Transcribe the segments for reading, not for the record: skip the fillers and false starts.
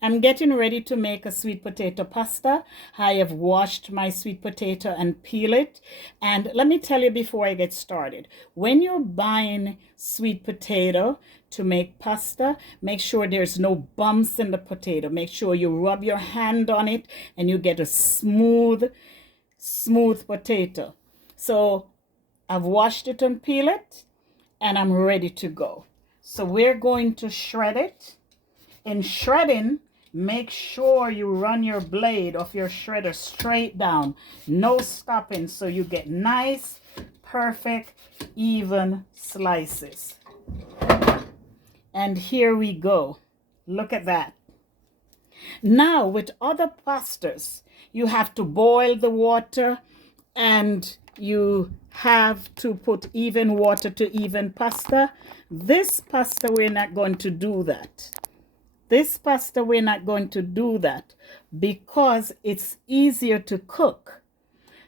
I'm getting ready to make a sweet potato pasta. I have washed my sweet potato and peel it. And let me tell you before I get started, when you're buying sweet potato to make pasta, make sure there's no bumps in the potato. Make sure you rub your hand on it and you get a smooth potato. So I've washed it and peeled it and I'm ready to go. So we're going to shred it. In shredding, make sure you run your blade of your shredder straight down, no stopping, so you get nice, perfect, even slices. And here we go. Look at that. Now, with other pastas, you have to boil the water and you have to put even water to even pasta. This pasta, we're not going to do that. This pasta, we're not going to do that because it's easier to cook.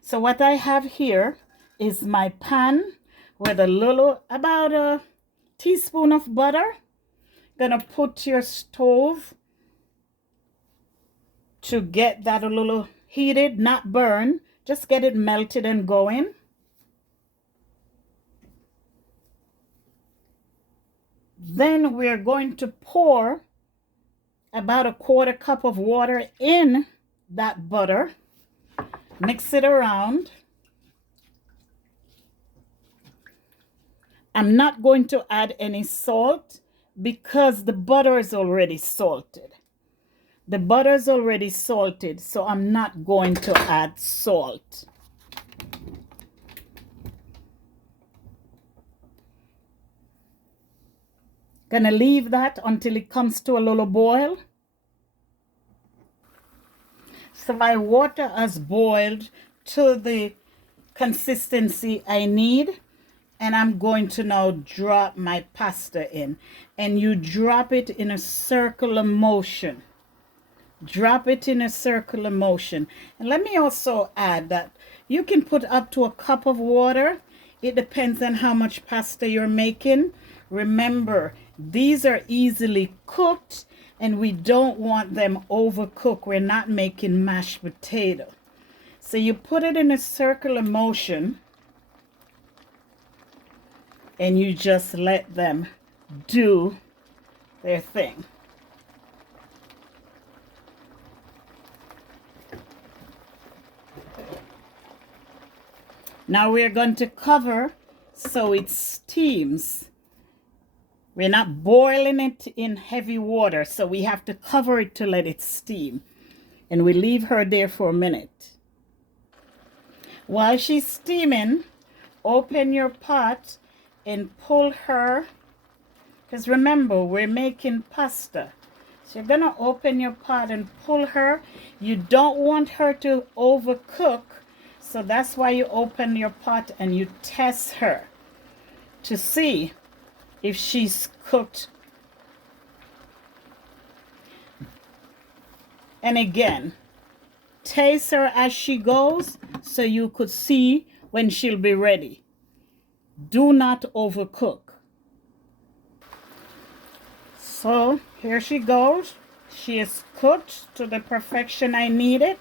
So what I have here is my pan with about a teaspoon of butter. Gonna put your stove to get that a little heated, not burn. Just get it melted and going. Then we're going to pour about a quarter cup of water in that butter. Mix it around. I'm not going to add any salt because the butter is already salted. The butter is already salted, so I'm not going to add salt. Gonna leave that until it comes to a little boil. So my water has boiled to the consistency I need. And I'm going to now drop my pasta in. And you drop it in a circular motion. Drop it in a circular motion. And let me also add that you can put up to a cup of water. It depends on how much pasta you're making. Remember, these are easily cooked and we don't want them overcooked. We're not making mashed potato. So you put it in a circular motion and you just let them do their thing. Now we're going to cover so it steams. We're not boiling it in heavy water, so we have to cover it to let it steam. And we leave her there for a minute. While she's steaming, open your pot and pull her, because remember, we're making pasta. So you're going to open your pot and pull her. You don't want her to overcook. So that's why you open your pot and you test her to see if she's cooked. And again, taste her as she goes so you could see when she'll be ready. Do not overcook. So here she goes. She is cooked to the perfection I needed.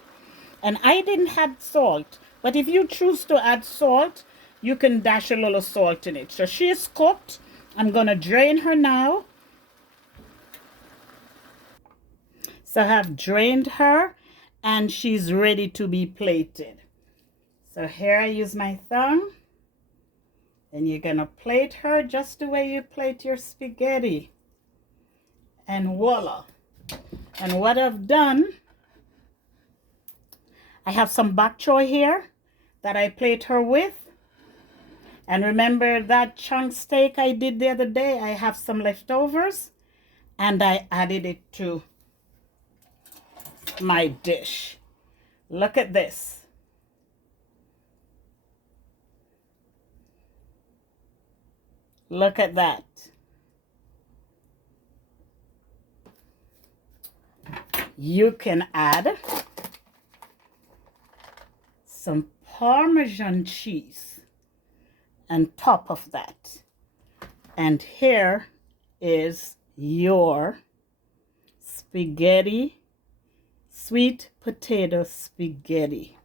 And I didn't add salt. But if you choose to add salt, you can dash a little salt in it. So she is cooked. I'm going to drain her now. So I have drained her and she's ready to be plated. So here I use my thumb. And you're going to plate her just the way you plate your spaghetti. And voila. And what I've done, I have some bok choy here that I plate her with. And remember that chunk steak I did the other day? I have some leftovers. And I added it to my dish. Look at this. Look at that. You can add some Parmesan cheese on top of that. And here is your spaghetti, sweet potato spaghetti.